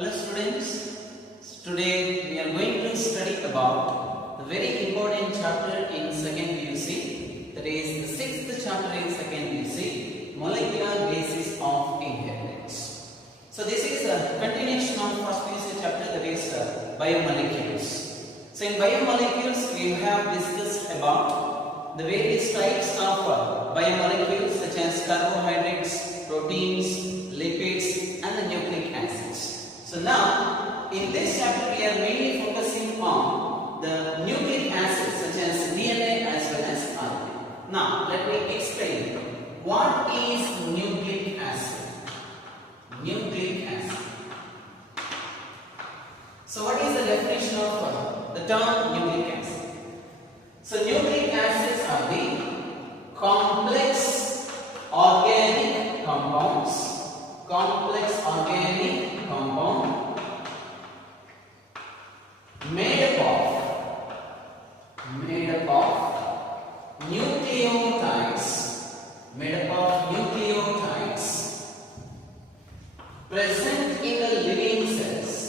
Hello students, today we are going to study about the very important chapter in second PUC, that is the sixth chapter in second PUC, molecular basis of inheritance. So this is a continuation of first PUC chapter, that is biomolecules. So in biomolecules we have discussed about the various types of biomolecules such as carbohydrates, proteins, lipids and the nucleic acids. So now, in this chapter we are mainly focusing on the nucleic acids such as DNA as well as RNA. Now, let me explain what is nucleic acid. Nucleic acid. So what is the definition of the term nucleic acid? So nucleic acids are the complex organic compounds. Complex organic compound made up of nucleotides present in the living cells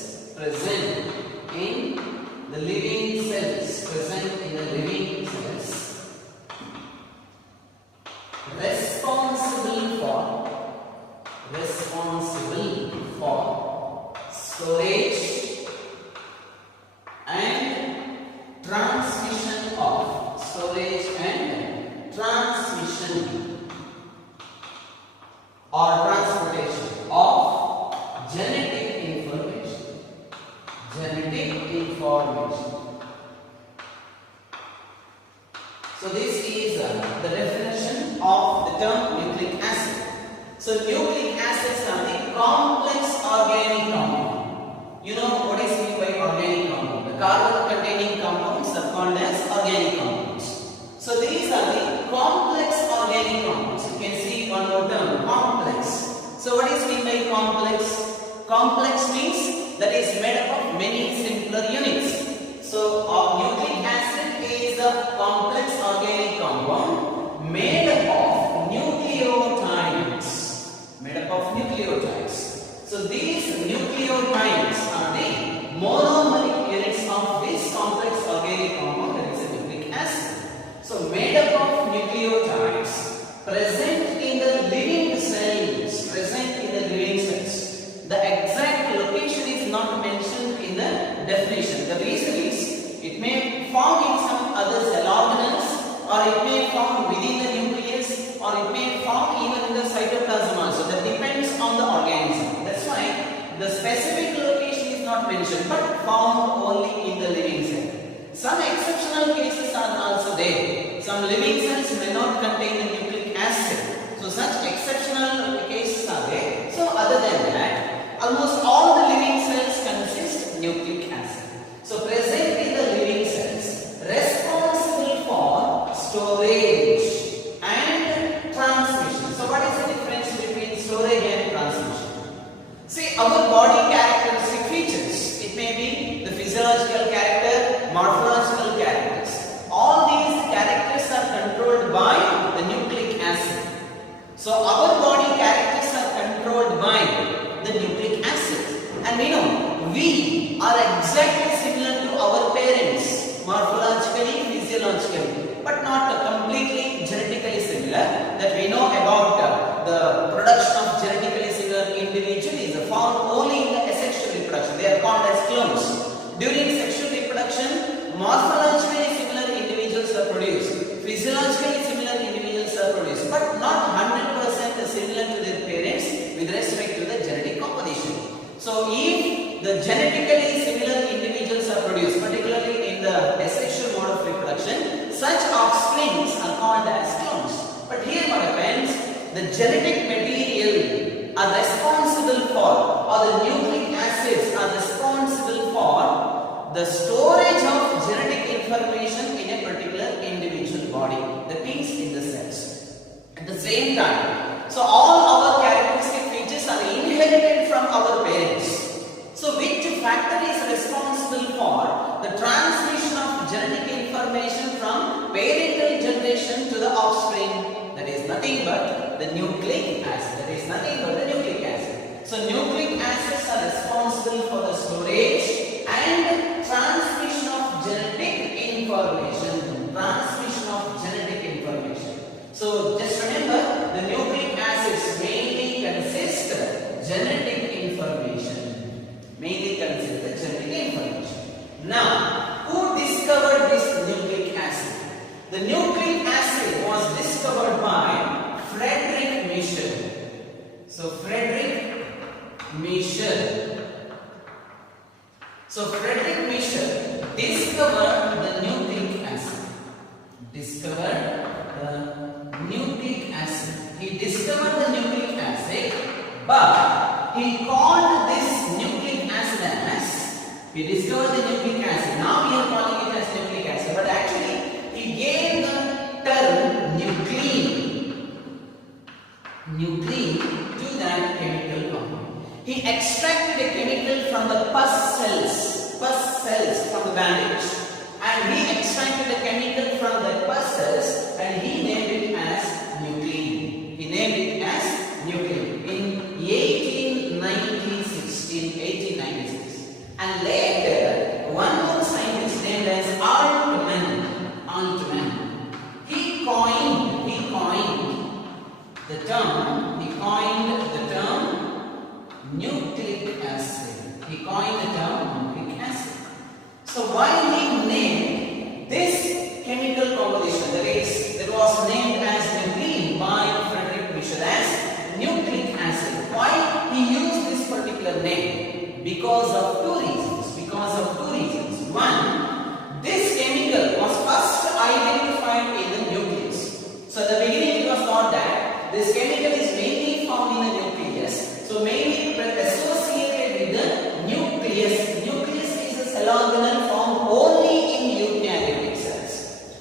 responsible for storage and transmission of or transportation of genetic information. So this is the definition of the term nucleic acid. So nucleic acids are the complex organic compound. You know what is meant by organic compound? The carbon containing compounds are called as organic compounds. So these are the complex organic compounds. You can see one more term, complex. So what is meant by complex? Complex means that is made up of many simpler units. So nucleic acid is a complex organic compound made up of nucleotides. So these nucleotides are the monomeric units of this complex organic compound, that is a nucleic acid. So made up of nucleotides present in the living cells. The exact location is not mentioned in the definition. The reason is it may found in some other cell organelles, or it may found within the nucleus, or it may found even in the cytoplasm also. That depends on the organism. That's why the specific location is not mentioned, but found only in the living cell. Some exceptional cases are also there. Some living cells may not contain the nucleic acid. So such exceptional cases are there. So other than that, almost all the living cells consist nucleic acid. So present in the living cells, responsible for storage and transmission. So what is the difference between storage and transmission? See, our body characteristic features. It may be the physiological character, morphological characters. All these characters are controlled by the nucleic acid. So our body characters are controlled by the nucleic acid. And we know we are exactly similar to our parents, morphologically, physiologically, but not completely genetically similar. That we know about the production of genetically similar individual is found only in the asexual reproduction. They are called as clones. During sexual reproduction, morphologically similar individuals are produced, physiologically similar individuals are produced, but not 100% similar to their parents with respect to the genetic composition. So if the genetically similar individuals are produced, particularly in the asexual mode of reproduction, such offsprings are called as clones. But here what happens, the genetic material are responsible for, or the nucleic acids are responsible for the storage of genetic information in a particular individual body, that means in the cells. At the same time, so all our characteristic features are inherited from our parents. So which factor is responsible for the transmission of genetic information from parental generation to the offspring? That is nothing but the nucleic acid. So nucleic acids are responsible Now, who discovered this nucleic acid? The nucleic acid was discovered by Friedrich Michel. So Friedrich Michel. So Friedrich Michel discovered the nucleic acid. Discovered the nucleic acid. He discovered the nucleic acid, but he called this nucleic acid as, he discovered the nucleic acid. Now we are calling it as nucleic acid, but actually he gave the term nuclein to that chemical compound. He extracted a chemical from the pus cells from the bandage, and he extracted a chemical from the pus cells and he named it as nuclein. He named it as nuclein in 1896. And later, one more scientist named as Altman, he coined the term nucleic acid. So why he named this chemical composition, that was named as nuclein by Friedrich Michel as nucleic acid? Why he used this particular name? Because of two reasons. One, this chemical was first identified in the nucleus. So at the beginning it was thought that this chemical is mainly found in the nucleus. So mainly associated with the nucleus. Nucleus is a cell organelle found only in eukaryotic cells.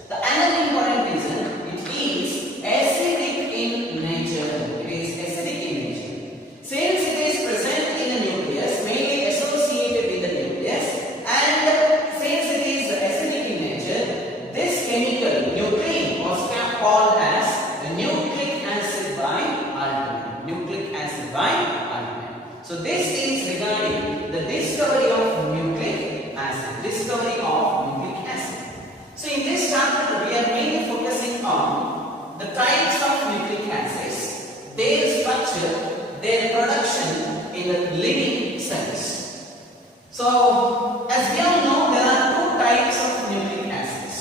The another important reason, it is acidic in nature. Since it is present in the nucleus, mainly associated with the nucleus, and since it is acidic in nature, this chemical nuclein was called as the nucleic acid by Altman. So this is regarding the discovery of nucleic acid. So in this chapter we are mainly focusing on the types of nucleic acids, their structure, their production in the living cells. So as we all know, there are two types of nucleic acids.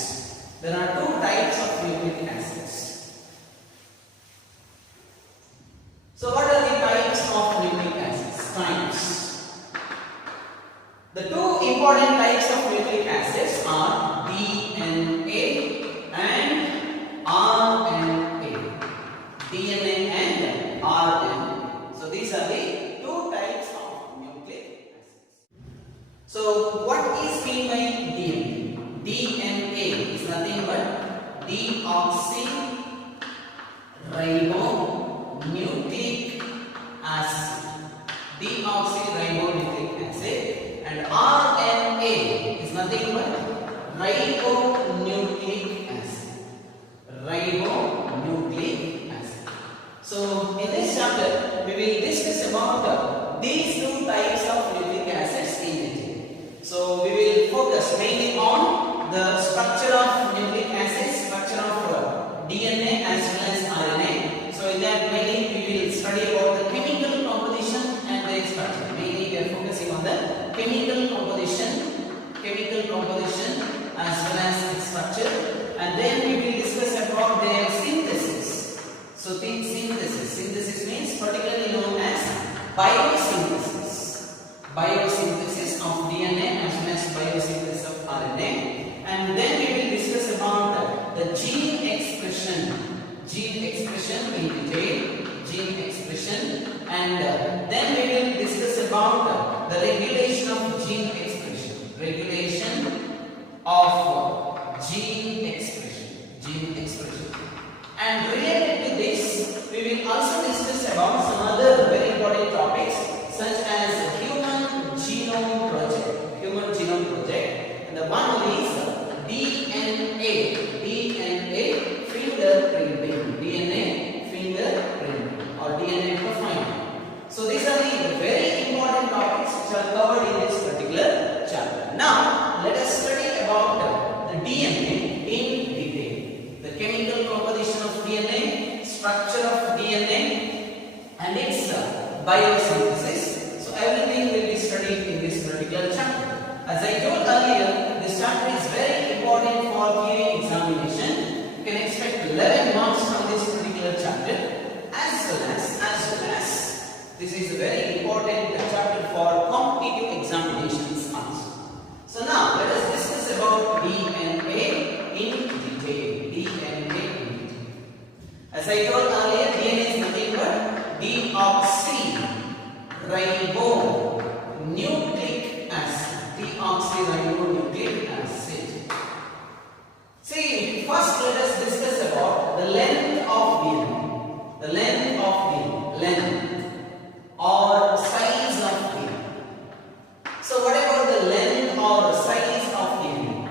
So what are the types of nucleic acids? The two important types of nucleic acids are DNA and RNA. So these are the two types of nucleic acids. So what is meant by DNA? DNA is nothing but deoxyribonucleic acid. And RNA is nothing but ribonucleic acid. So in this chapter we will discuss about these two types of nucleic acids in detail. So we will focus mainly on the structure of nucleic acids, structure of DNA as well as RNA. So in that mainly we will study about the chemical composition and their structure. Mainly we are focusing on the chemical composition as well as its structure, and then we will discuss about their synthesis. So synthesis means particularly known as biosynthesis of DNA as well as biosynthesis of RNA, and then we will discuss about the gene expression in detail, and then we will discuss about the regulation of gene expression. And related to this, we will also discuss about some other very important topics such as human genome project, and the one is DNA fingerprinting or DNA profiling. So these are the very important topics which are covered in this particular chapter. Now let us study about the DNA in detail, the chemical composition of DNA, structure of DNA, and its biosynthesis. So everything will be studied in this particular chapter. As I told earlier, This is a very important chapter for competitive examinations also. So now let us discuss about DNA in detail. DNA in detail. As I told earlier, DNA is nothing but deoxyribonucleic acid. Deoxyribonucleic acid. See, first let us discuss about the length of DNA. The length of DNA. Length or size of DNA. So what about the length or size of DNA?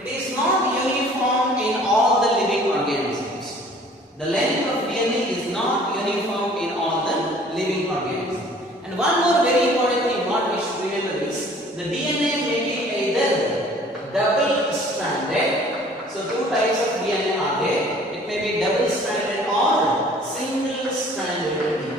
It is not uniform in all the living organisms. The length of DNA is not uniform in all the living organisms. And one more very important thing what we should remember is the DNA may be either double stranded. So two types of DNA are there. It may be double stranded or single stranded DNA.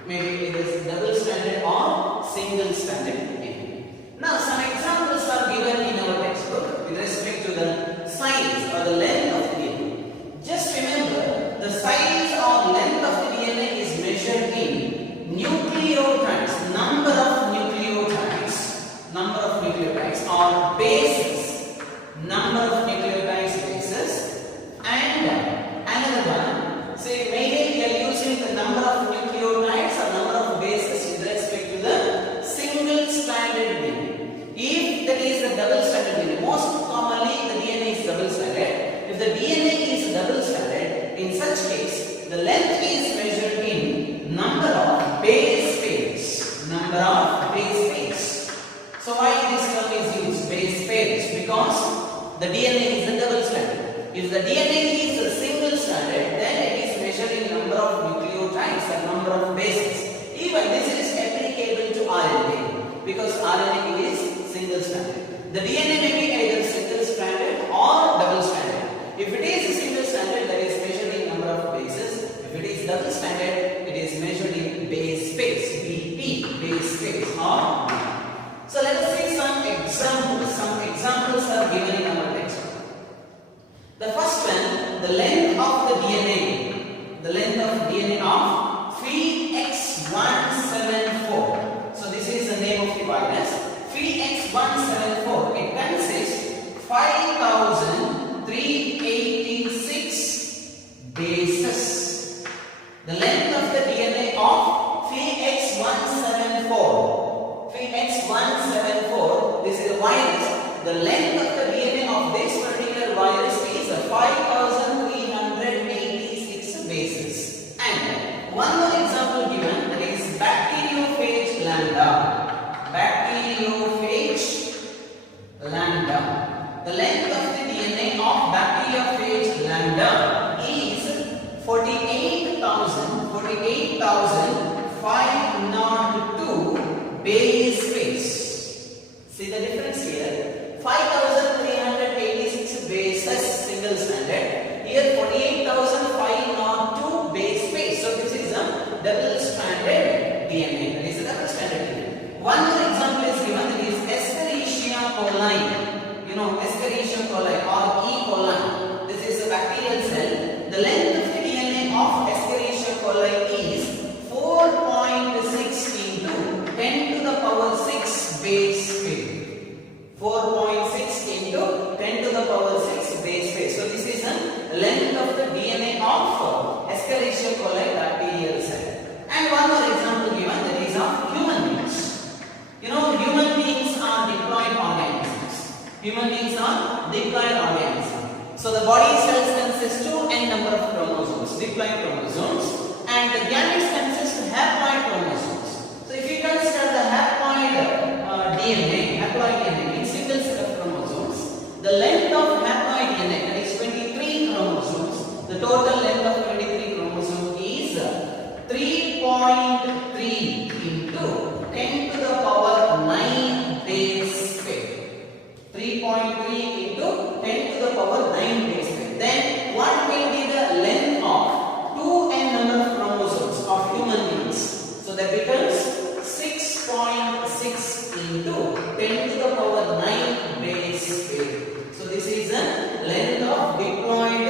It may be either double stranded or single stranded DNA. Now some examples are given in our textbook with respect to the size or the length of DNA. Just remember, the size or length of the DNA is measured in nucleotides, number of nucleotides or bases, number of nucleotides bases, and another one, say mainly we are using the number of nucleotides or number of bases with respect to the single stranded DNA. If that is a double stranded DNA, most commonly the DNA is double stranded. If the DNA is double stranded, in such case the length is measured in number of base pairs. Number of base pairs. So why this term is used, base pairs? Because the DNA is a double stranded. If the DNA is a single stranded, then it is measured in number of nucleotides or number of bases. Even this is applicable to RNA because RNA is single stranded. The DNA may be either single stranded or double stranded. If it is single stranded, that is measured in number of bases. If it is double stranded, it is measured in base pairs. BP, base pairs. So let us see some examples. Some examples are given in our textbook. The first one, the length of the DNA. The length of DNA of Phex174. So this is the name of the virus. Phex174. It consists 5,386 bases. The length of the DNA of Phex174. Phex174, this is a virus. The length of the DNA of this particular virus is 5,386 bases. And one more example given, that is bacteriophage lambda. Bacteriophage lambda. The length of the DNA of bacteriophage lambda is 48,502 base pairs. See the difference here. 5,386 bases single stranded. Here 48,502 base pairs. So this is a double stranded DNA. That is a double stranded DNA. One more example is given, that is Escherichia coli. You know Escherichia coli or E. coli. This is a bacterial cell. The length of the DNA of Escherichia coli is 4.6 into 10 to the power 6 base pair. 4.6 into 10 to the power 6 base pair. So this is the length of the DNA of Escherichia coli bacterial cell. And one more example given, that is of human beings. You know, human beings are diploid organisms. Human beings are diploid organisms. So the body cells consist 2n number of chromosomes, diploid chromosomes, and the gametes consist of haploid chromosomes. So if you consider the haploid DNA means single set of chromosomes, the length of haploid DNA, that is 23 chromosomes, the total length of 23 chromosomes is 3.3 into 10 to the power 9 base pair. 3.3 into 10 to the power 9 base pair. Then what will be the length of 2n number of chromosomes of human beings? So that becomes 6.6 into 10 to the power 9 base pair. So this is the length of diploid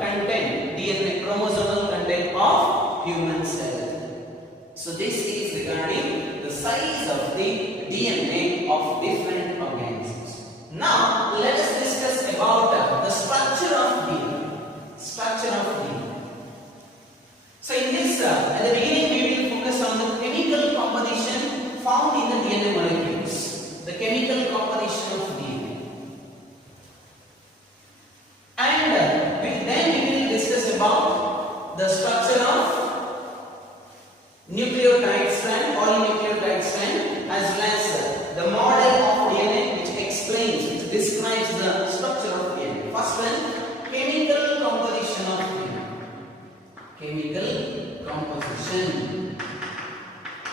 content, DNA chromosomal content of human cell. studies of the DNA of different organisms. Now let us discuss about the structure of DNA. Structure of DNA. So in this, at the beginning we will focus on the chemical composition found in the DNA molecules. The chemical composition of DNA. And then we will discuss about the structure of nucleotide strand, polynucleotide strand, as well as the model of DNA which explains, which describes the structure of DNA. First one, chemical composition of DNA. Chemical composition.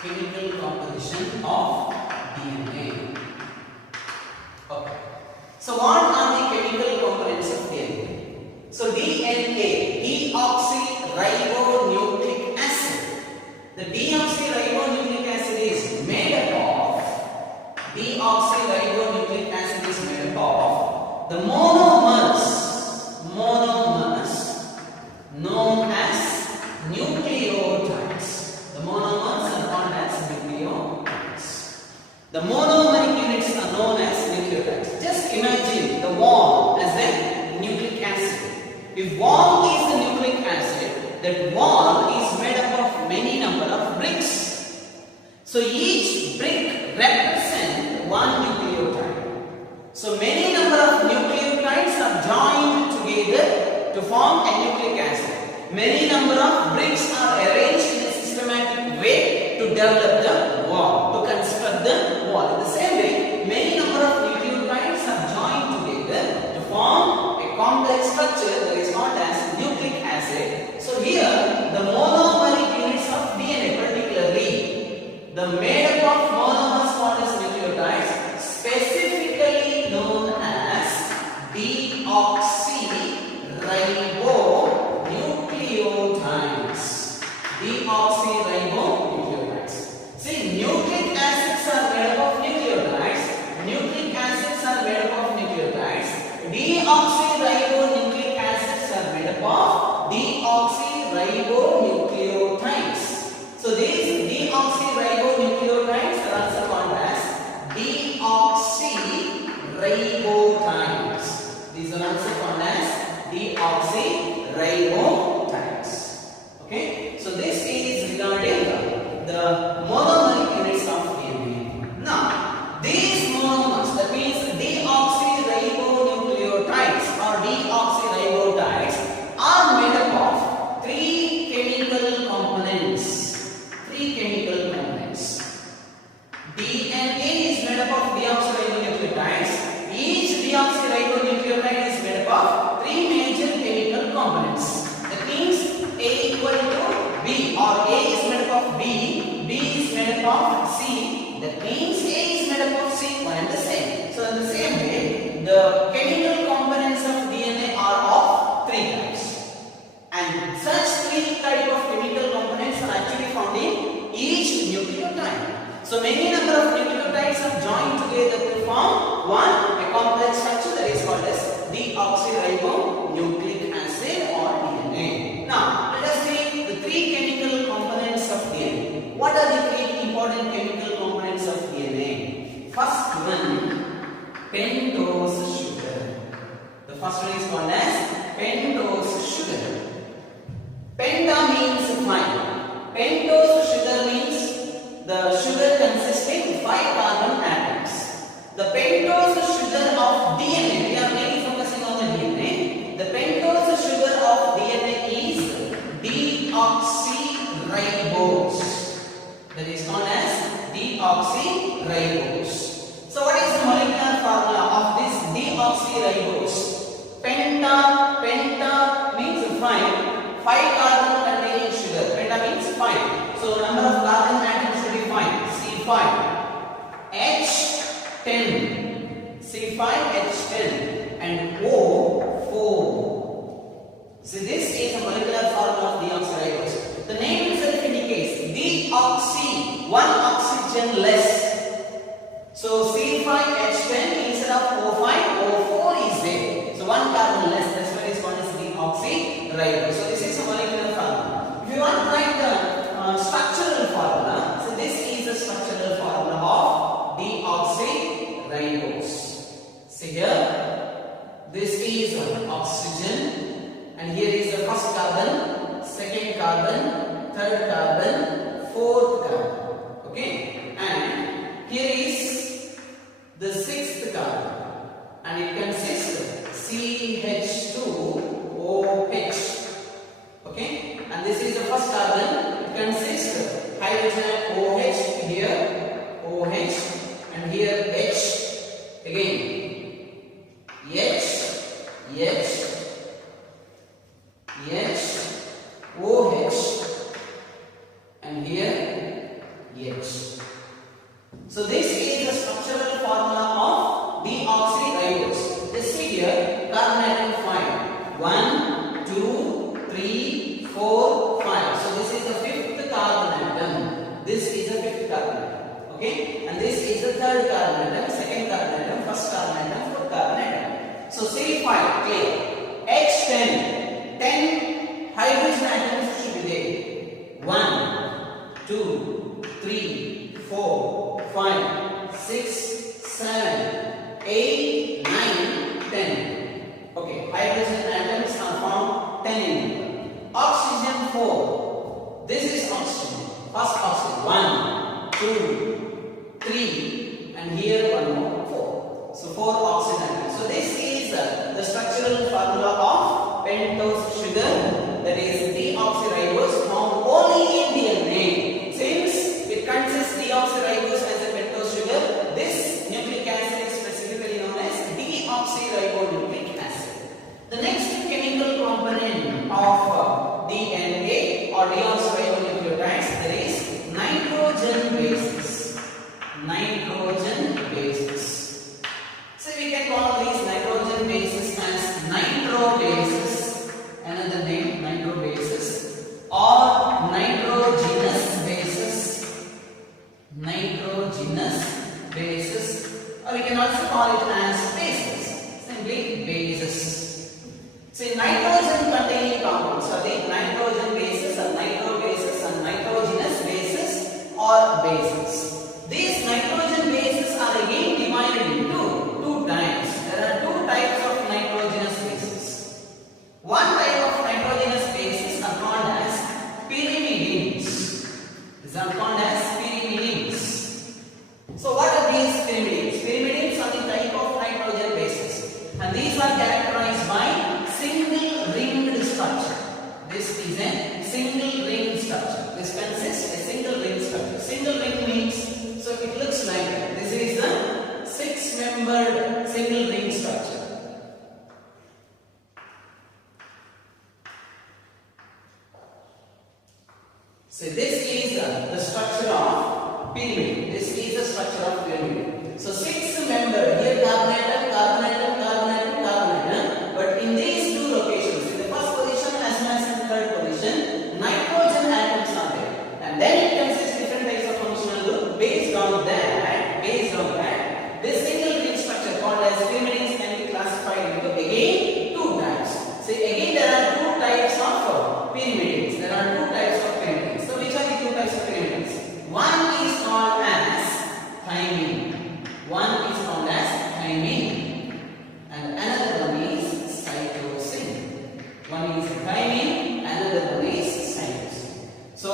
Chemical composition of DNA. Okay. So what are the chemical components of DNA? So DNA, deoxyribonucleic acid. The deoxyribonucleic acid is made up of the monomers known as nucleotides. The monomers are called as nucleotides. The monomeric units are known as nucleotides. Just imagine the wall as a nucleic acid. If wall is the nucleic acid, that wall is made up of many number of bricks. So each brick represents one nucleotide. So many number of nucleotides are joined together to form a nucleic acid. Many number of bricks are arranged in a systematic way to develop the wall, to construct the wall. In the same way, many number of nucleotides are joined together to form a complex structure that is called as nucleic acid. So here, the monomeric units of DNA, particularly the made up of monomers called as nucleotides, specifically known as deoxyribonucleotides. Deoxyribonucleotides. See, nucleic acids are made up of nucleotides. Nucleic acids are made up of nucleotides. Deoxyribonucleic acids are made up of deoxyribonucleotides. So these deoxyribonucleotides are also called as deoxyribotides. These are also called as deoxyribotides. Okay, so this is regarding the monomeric units of DNA. Now, these monomers, that means deoxyribonucleotides or deoxyribotides, are made up of three chemical components. DNA is made up of deoxyribonucleotides. Each deoxyribonucleotide is made up of three major chemical components. That means A equal to B, or A is made up of B is made up of C. That means A is made up of C, one and the same. So in the same way, the chemical components of DNA are of three types. And such three type of chemical components are actually found in each nucleotide. So many number of nucleotides are joined together to form a complex structure that is called as deoxyribonucleic acid or DNA. Now, let us see the three chemical components of DNA. What are the three important chemical components of DNA? First one, pentose sugar. The first one is called as pentose sugar. Penta means 5. Pentose sugar means the sugar consisting 5 carbon atoms. The pentose sugar of DNA, we are mainly focusing on the DNA. The pentose sugar of DNA is deoxyribose. That is known as deoxyribose. So what is the molecular formula of this deoxyribose? Penta means 5 carbon containing sugar. Penta means 5. So number of carbon atoms should be 5. C5 H10, C5 H10 and O4. So this is a molecular formula of deoxyribose. The name itself indicates deoxy, one oxygen less. So C5H10 instead of O5, O4 is there. So one carbon less. That's why it's called as deoxyribose. So this is a molecular formula. If you want to write the structural formula, so this is the structural formula carbon, second carbon, third carbon, fourth carbon. Okay, and here is the sixth carbon, and it consists CH2OH. Okay, and this is the first carbon. It consists hydrogen OH here, OH, and here H again. H, OH, and here H. So this is the structural formula of deoxyribose. Let's see here, carbon atom 5. 1, 2, 3, 4, 5. So this is the fifth carbon atom. This is the fifth carbon atom. Okay, and this is the third carbon atom, second carbon atom, first carbon atom, fourth carbon atom. So C5 clear. H10, 10 hydrogen atoms should be there. 1, 2, 3, 4, 5, 6, 7, 8, 9, 10. Okay, hydrogen atoms are found 10 in number. Oxygen 4. This is oxygen. First oxygen. 1, 2, 3, and here one more 4. So 4 oxygen atoms. So this is the structural formula of pentose sugar, that is deoxyribose, found only in DNA. Since it consists deoxyribose as a pentose sugar, this nucleic acid is specifically known as deoxyribonucleic acid. The next chemical component of DNA or deoxyribonucleotides, that is nitrogen bases. Nitrogen bases. So we can call these nitrogen bases as nitro bases, another name nitro bases, or nitrogenous bases. Nitrogenous bases, or we can also call it as bases, simply bases. See, nitrogen containing compounds are the nitrogen bases or nitro bases and nitrogenous bases or bases. These nitrogen bases are again divided into two types. There are two types of nitrogenous bases. One type of nitrogenous bases are called as pyrimidines. These are called as pyrimidines. So what are these pyrimidines? Pyrimidines are the type of nitrogen bases, and these are characterized by single ringed structure. This is a single ring structure. This consists a single ring structure. Single ring means, so it looks like that. This is a 6-membered single ring structure. So this is the structure of pyramid. This is the structure of pyramid. So 6-membered, here carbon atom, carbon atom, carbon atom, carbon atom. But in these two locations, in the first position as well as in the third position, nitrogen atoms are there. And then it consists different types of functional group based on that. This single ring structure called as pyrimidines can be classified into again two types. So again there are two types of pyrimidines. There are two types of pyrimidines. So which are the two types of pyrimidines? One is called as thymine. One is called as thymine, and another one is cytosine. One is thymine, another one is cytosine. So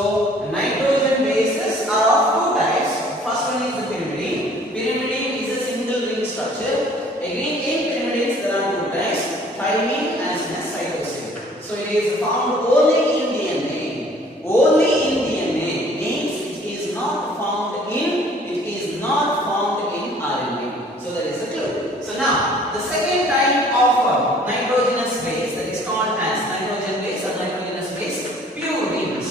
nitrogen bases are of two types. First one is the pyrimidine. Pyrimidine is a single ring structure. Again in pyrimidines there are two types, thymine as well as cytosine. So it is found only in DNA. Only in DNA means it is not found in RNA. So that is a clue. So now the second type of nitrogenous base, that is called as nitrogen base or nitrogenous base, purines.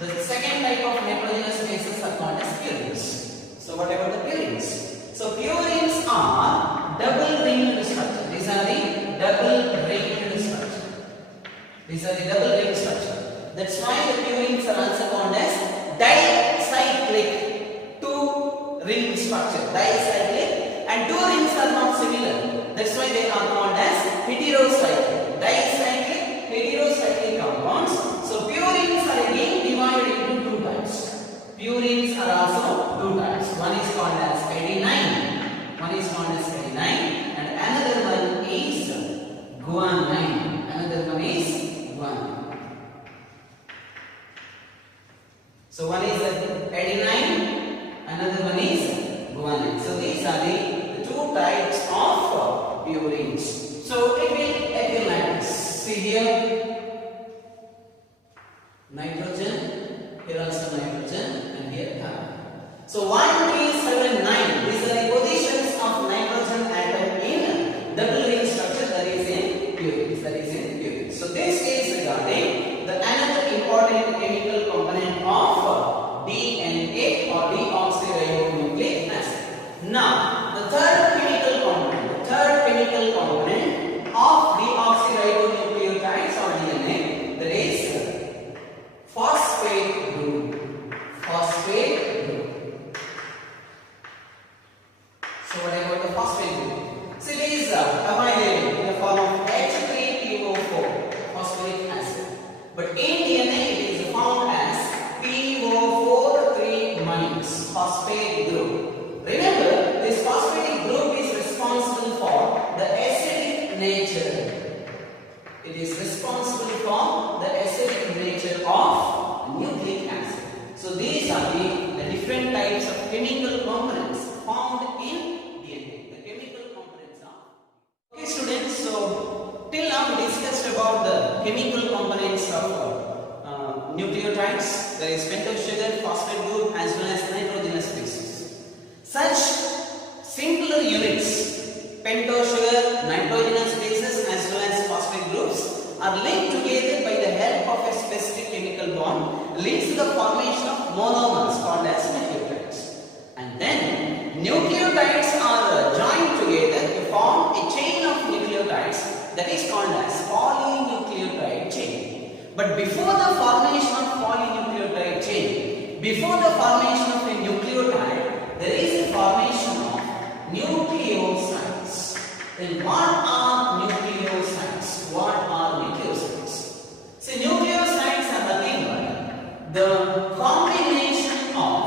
The second type of nitrogenous bases are called as purines. So what about the purines? So purines are double ringed structure. These are the double ringed structure. These are the double ring structure. That's why the purines are also called as dicyclic, two ring structure. Dicyclic, and two rings are not similar. That's why they are called as heterocyclic. Dicyclic, heterocyclic compounds. So purines are again divided into two types. Purines are also two types. One is called as adenine. One is called as adenine, and another one is guanine. Another one is guanine. these are the two types of purines. So it will appear like this. See here, nitrogen, here also nitrogen, and here carbon. So 1, 3, 7, 9. These are the positions of nitrogen atom in double ring structure, that is in purines. That is in purines. So this is regarding the another important chemical component of DNA or deoxyribonucleic acid. Now the third chemical component of deoxyribonucleotides or DNA, that is phosphate group. Phosphate group. So what about the phosphate group? So it is available in the form of H3PO4, phosphoric acid. But in DNA it is found as PO4 3 phosphate group. Remember, this phosphatic group is responsible for the acidic nature. It is responsible for the acidic nature of nucleic acid. So these are the different types of chemical components found in DNA. The chemical components are. Okay students, so till now we discussed about the chemical components of nucleotides, that is pentose sugar, phosphate group, as well as nitrogenous bases. Such simpler units, pentose sugar, nitrogenous bases, as well as phosphate groups, are linked together by the help of a specific chemical bond, leads to the formation of monomers called as nucleotides. And then nucleotides are joined together to form a chain of nucleotides, that is called as polynucleotide chain. But before the formation of polynucleotide chain, before the formation of a nucleotide, there is a formation of nucleosides. Then what are nucleosides? What are nucleosides? See, nucleosides are nothing but the combination of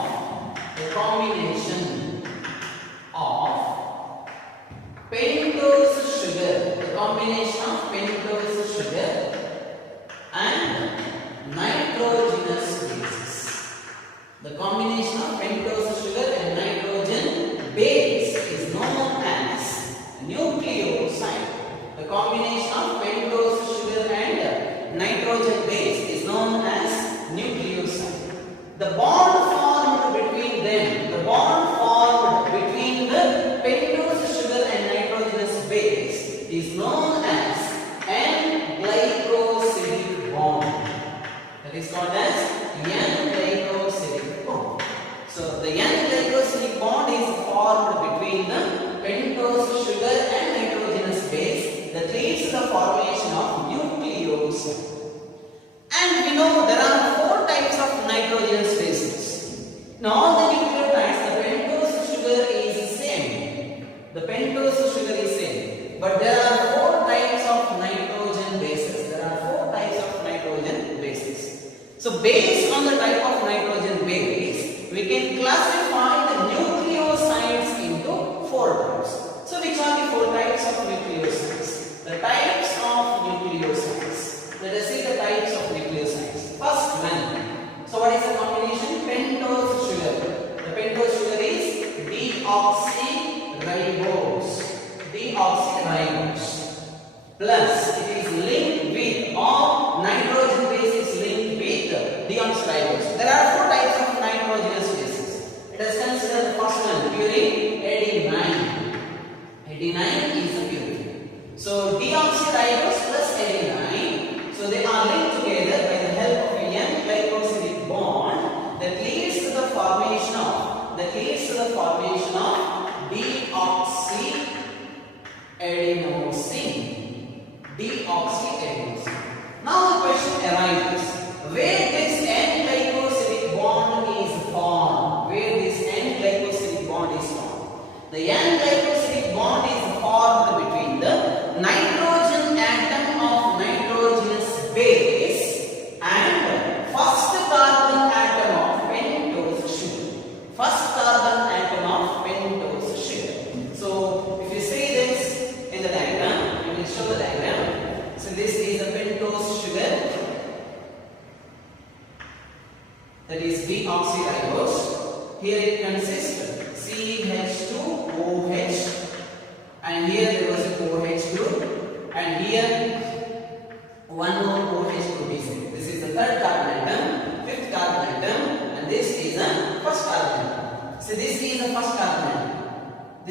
pentose sugar, and nitrogenous bases. The combination of pentose sugar and nitrogen base is known as nucleoside. The combination of pentose sugar and nitrogen base is known as nucleoside. The bond formed between them, the pentose sugar and nitrogenous base is known as N-glycosidic bond. That is called as N-glycosidic bond. So the N-glycosidic bond is formed between the pentose sugar and nitrogenous base that leads to the formation of nucleoside. And we know there are 4 types of nitrogenous bases. In all the nucleotides, the pentose sugar is same. The pentose sugar is same. But there are 4 types of nitrogen bases. So based on the type of nitrogen base, we can classify the nucleosides into 4 types. So which are the 4 types of nucleosides? The types of nucleosides. Let us see the types of nucleosides. First one. So what is the combination? Pentose sugar. The pentose sugar is deoxyribose. Plus it is linked with, or nitrogen base is linked with deoxyribose. There are 4 types of nitrogenous bases. Let us consider the first one, purine adenine. Adenine is the purine. So deoxyribose plus adenine. So they are linked together by the help of a N-glycosidic bond that leads to the formation of deoxyadenosine. Now the question arises, where this N-glycosidic bond is formed? The N-glycosidic bond is formed between the nitrogen atom of nitrogenous base and first carbon atom of pentose sugar. So if you see this in the diagram, I will show the diagram. So this is the pentose sugar, that is deoxyribose. Here it consists of CH2O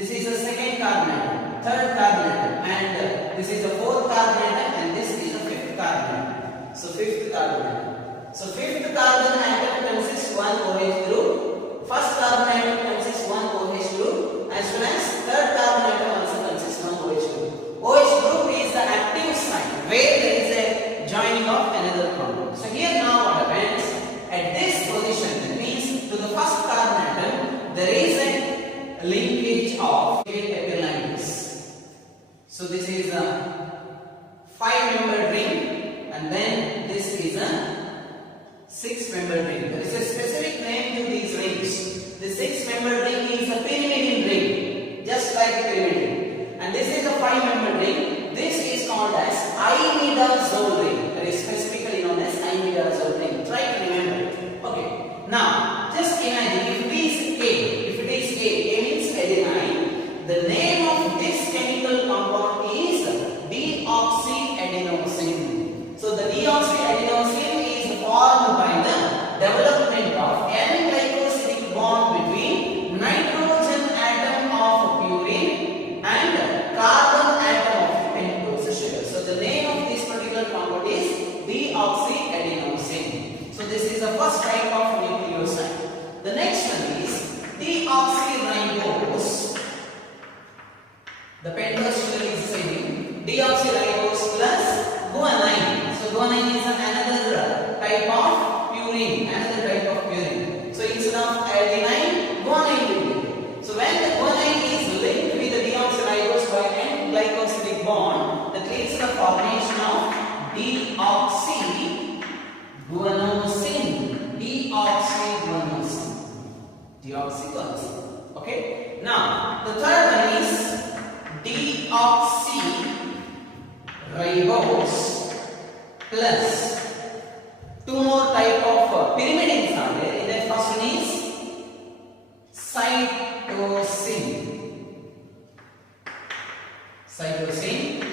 This is the second carbon atom, third carbon atom, and this is the fourth carbon atom, and this is the fifth carbon atom. So fifth carbon atom. So fifth carbon atom consists one OH group. First carbon atom consists one OH group, as well as third carbon atom also consists one OH group. OH group is the active site where there is a joining of another compound. So here now what happens? At this position, that means to the first carbon atom, there is a linkage of epilines. So this is a 5-membered ring, and then this is a 6-membered ring. There is a specific name to these rings. The 6-membered ring is a pyrimidine ring, just like the pyrimidine. And this is a 5-membered ring. This is called as imidazole ring. That is specifically known as imidazole ring. Try to remember it. Okay. Now, just imagine if it is A. If it is A means adenine. The name of this chemical compound is deoxyadenosine. So the deoxyadenosine is formed by the development of N-glycosidic bond between nitrogen atom of purine and carbon atom of pentose sugar. So the name of this particular compound is deoxyadenosine. So this is the first type of nucleoside. The next one is deoxyribose. The pentose sugar is saying deoxyribose plus guanine. So guanine is another type of purine, So instead of adenine, guanine will be. So when the guanine is linked with the deoxyribose by N-glycosidic bond, that leads to the formation of deoxyguanosine. Okay. Now the third one is deoxyribose plus two more type of pyrimidines are there. In that first one is cytosine,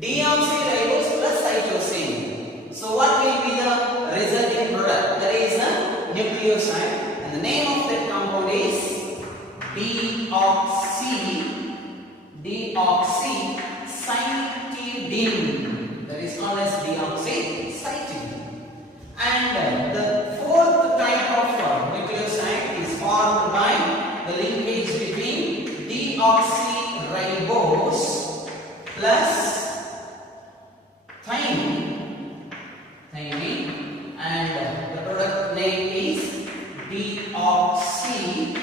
deoxyribose plus cytosine. So what will be the resulting product? That is a nucleoside, and the name of that compound is deoxycytidine. That is called as deoxycytidine. And the fourth type of nucleoside is formed by the linkage between deoxyribose plus thymine, and the product name is deoxythymine.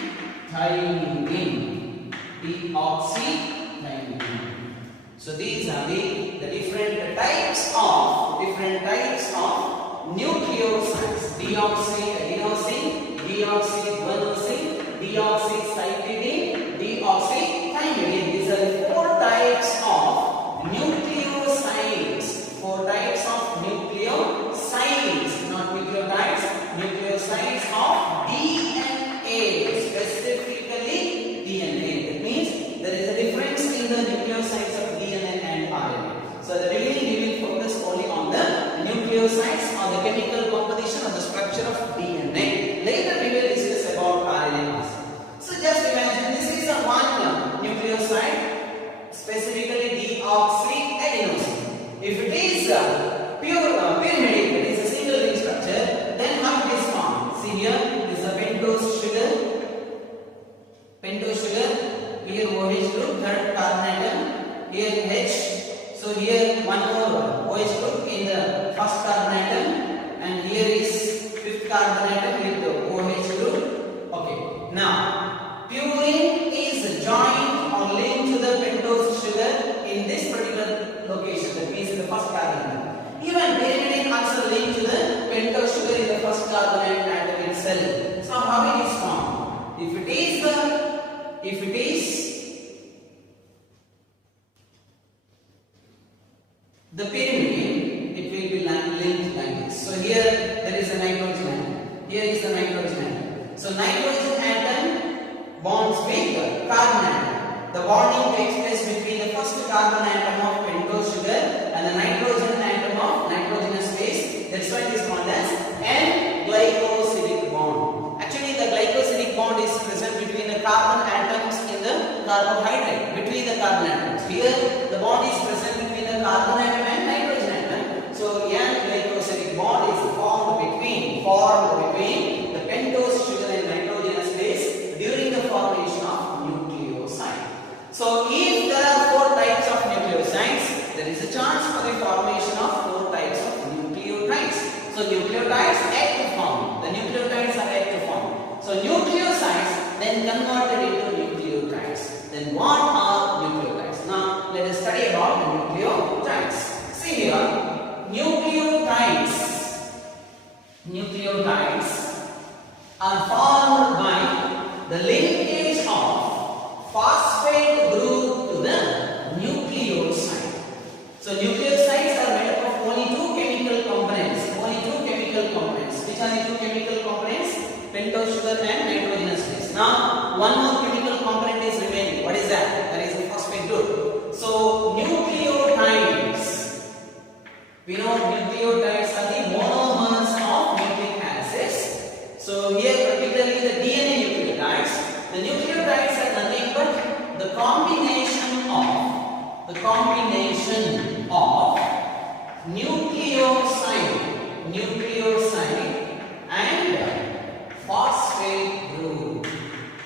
So these are the different types of nucleosides: deoxyadenosine, deoxyguanosine, deoxycytidine, deoxythymidine. These are the four types of nucleosides. Not nucleotides, nucleosides of DNA, specifically DNA. That means there is a difference in the nucleosides of DNA and RNA. So at the beginning we will focus only on the nucleosides, on the chemical composition, on the structure of DNA. Later we will discuss about RNA also. So just imagine this is a one nucleoside, specifically deoxyadenosine. If it is pyrimidine, it is a single ring structure, then how it is formed? See here, this is a pentose sugar. Here OH group, third carbon atom. Here H. So here one more OH group in the first carbon atom, and here is fifth carbon atom with the OH group. Okay. Now purine is joined or linked to the pentose sugar in this particular location. That means in the first carbon atom. Even pyrimidine also linked to the pentose sugar in the first carbon atom itself. So how it is formed? If it is the pyrimidine, it will be linked like this. So here there is a nitrogen atom. Here is the nitrogen atom. So nitrogen atom bonds with carbon atom. The bonding takes place between the first carbon atom of pentose sugar and the nitrogen atom of nitrogenous base. That's why it is called as N-glycosidic bond. Actually, the glycosidic bond is present between the carbon atoms in the carbohydrate between the carbon atoms. Here the bond is present between the carbon atom and nitrogen atom. So N-glycosidic bond is formed between the pentose sugar and nitrogenous base during the formation of nucleoside. So if there are 4 types of nucleosides, there is a chance for the formation of 4 types of nucleotides. So nucleotides act to form. The nucleotides are act to form. So nucleosides then converted into nucleotides. Then what are nucleotides? Now let us study about the nucleotides. See here, nucleotides are formed by the linkage of phosphate group to the nucleoside. So nucleosides are made up of only 2 chemical components. Which are the 2 chemical components? Pentose sugar and nitrogenous base. Now one more chemical component is remaining. What is that? That is the phosphate group. So nucleotides. We know nucleotides are the monomers of nucleic acids. So here particularly the DNA nucleotides. The nucleotides are nothing but the combination of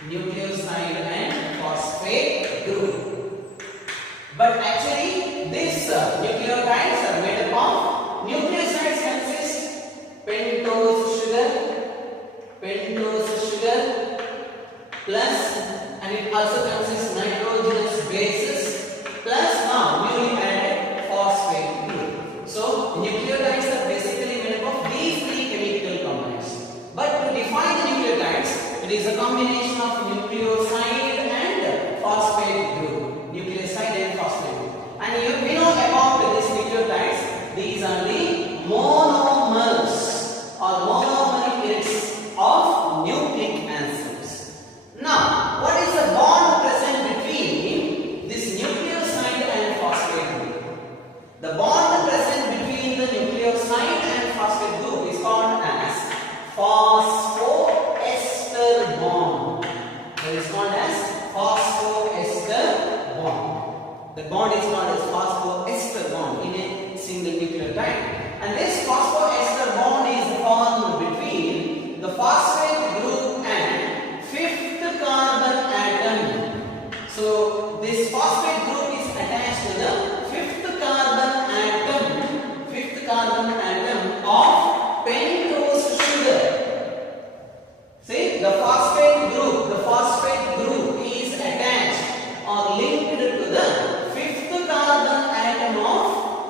nucleoside and phosphate group. But actually these nucleotides are made up of nucleosides consist pentose sugar plus, and it also consists nitrogenous bases plus now newly added phosphate group. So nucleotides are basically made up of these 3 chemical components. But to define the nucleotides, it is a combination of nucleoside and phosphate group. And we know about these nucleotides. These are the monomers or monomerics of nucleic acids. Now, what is the bond present between this nucleoside and phosphate group? The bond present between the nucleoside and phosphate group is called as phosphoester bond. It is called as phosphoester bond. The bond is called as phosphoester bond in a single nucleotide. And this phosphoester bond is formed between the phosphate group and 5th carbon atom. So this phosphate group is attached to the 5th carbon atom of pentose sugar. See, the phosphate group is attached or linked to the 5th carbon atom of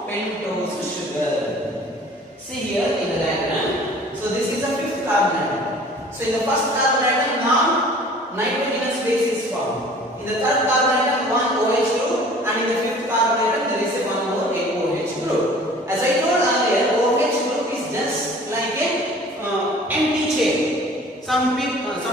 pentose sugar. See here in the diagram. So this is the 5th carbon atom. So in the first carbon atom now nitrogenous base is formed. In the third carbon atom one OH group, and in the 5th carbon atom there is one more OH group. As I told earlier, OH group is just like a empty chair. Some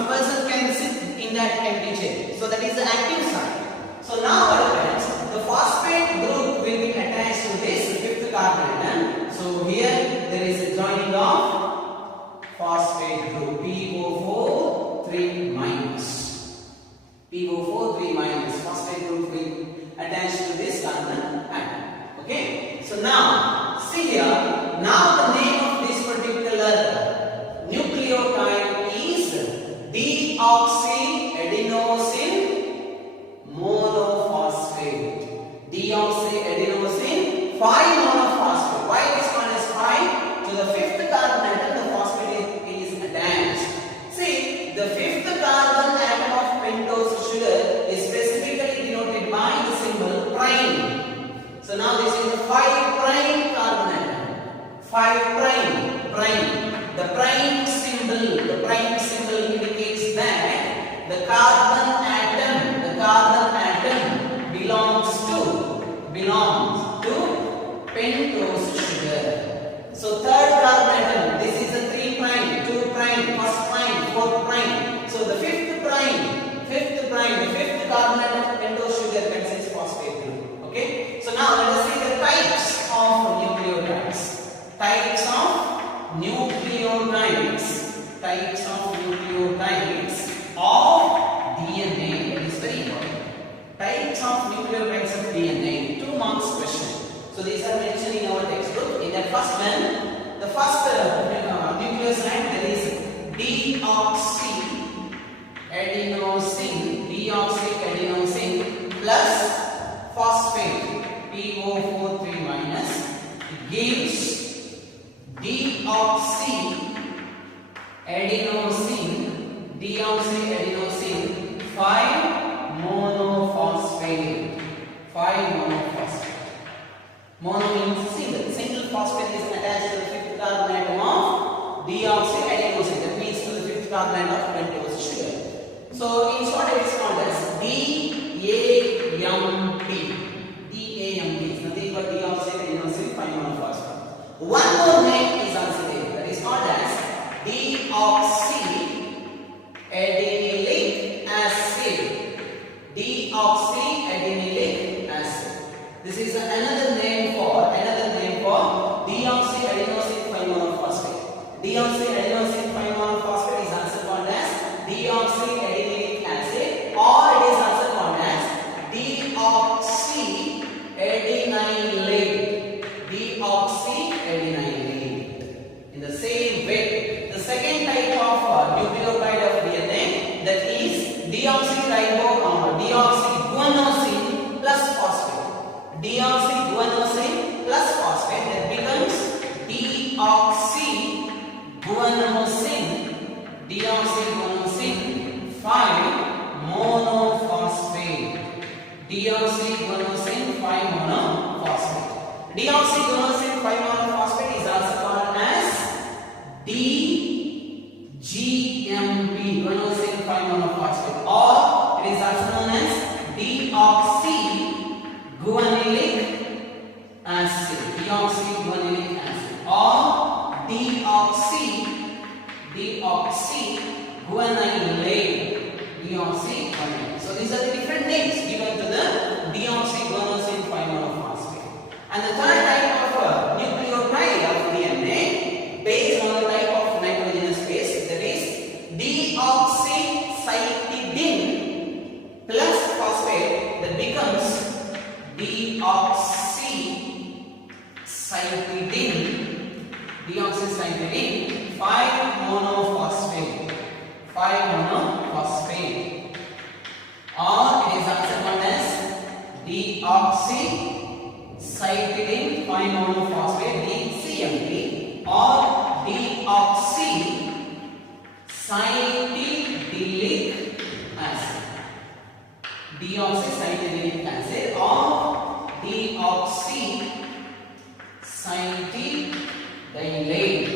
person can sit in that empty chair. So that is the active side. So now what happens? The phosphate group will be attached to this 5th carbon atom. So here there is a joining of phosphate group PO4 3 minus. Phosphate group will attach to this carbon atom. Okay. So now see here. Now the name of this particular nucleotide is deoxyadenosine monophosphate. Deoxyadenosine 5-monophosphate. Why this one is 5? To the 5th carbon atom the phosphate is attached. See, the 5th carbon atom of pentose sugar is specifically denoted by the symbol prime. So now this is the 5' carbon atom. 5' prime. The prime symbol indicates that the carbon atom belongs to pentose sugar. So third carbon atom, this is a 3', 2', 1st prime, 4th prime. So the 5th carbon atom of pentose sugar contains phosphate group. Okay. So now let us see the types of nucleotides. Types of nucleotides of DNA. That is very important. types of nucleotides of DNA. 2 marks question. So these are mentioned in our textbook. In the first one, the first nucleoside, there is deoxyadenosine plus phosphate PO43 minus. It gives deoxyadenosine 5-monophosphate. 5-monophosphate. Mono means single phosphate is attached to the fifth carbon atom of deoxyadenosine. That means to the fifth carbon atom of pentose sugar. So in short it is called as DAMP. DAMP is nothing but deoxyadenosine 5-monophosphate. One more name is also there. That is called as deoxyadenylic acid. Deoxyadenylic acid. This is another name for deoxyadenosine 5-monophosphate. Deoxyadenosine 5-monophosphate is also called as deoxyadenylic acid, or it is also called as deoxyadenylate. Deoxyadenylate. In the same way, the second type of nucleotide of DNA, that is deoxyguanosine plus phosphate. Deoxyguanosine plus phosphate, that becomes deoxyguanosine 5-monophosphate. Deoxyguanosine 5-monophosphate. Deoxyguanosine 5-monophosphate is also called as DGMP, guanosine 5-monophosphate, or it is also known as deoxyguanylic acid. Deoxyguanylic acid, or deoxyguanylate. Deoxyguanylate. So these are the different names given to the deoxyguanosine 5-monophosphate. And the third type of nucleotide of DNA, based on the type of nitrogenous base, that is deoxycytidine plus phosphate, that becomes deoxycytidine 5-monophosphate. 5-monophosphate, or it is also called as deoxycytidine 5-monophosphate, DCMP, or deoxycytidinic acid. Deoxycytidinic acid, or deoxycytidylate.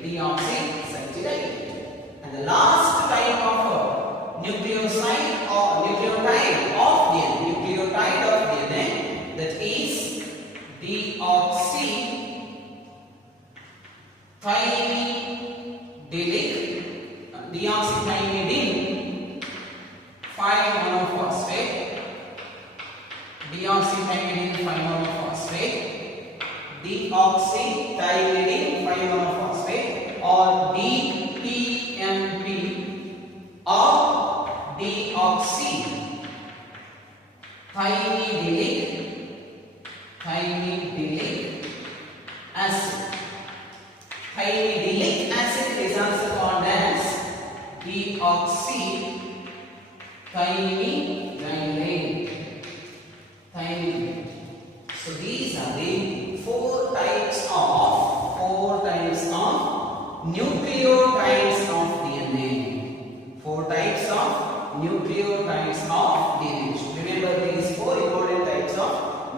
Deoxycytidylate. And the last type of nucleoside or nucleotide of DNA, that is deoxythymidine 5-monophosphate. Deoxythymidine 5-monophosphate. Deoxythymidine 5-monophosphate, or DTMP, or deoxythymidinic acid. Thymidinic acid is also called as deoxythymidylate. So these are the four types of nucleotides of DNA. 4 types of nucleotides of DNA. Remember these 4 important types of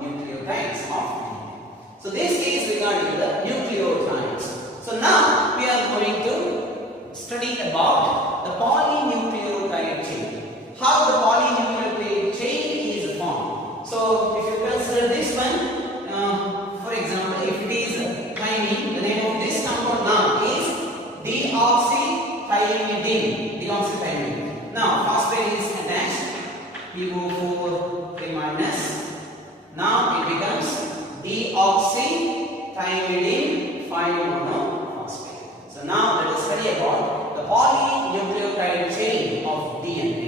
nucleotides of DNA. So this is regarding the nucleotides. So now we are going to study about the polynucleotide chain. How the polynucleotide chain is formed. So if you consider this one, for example, if it is thymine, the name of this compound now is deoxythymidine. Now phosphate is attached, PO4 minus. Now it becomes deoxythymidine 5-monophosphate. So now let us study about the polynucleotide chain of DNA.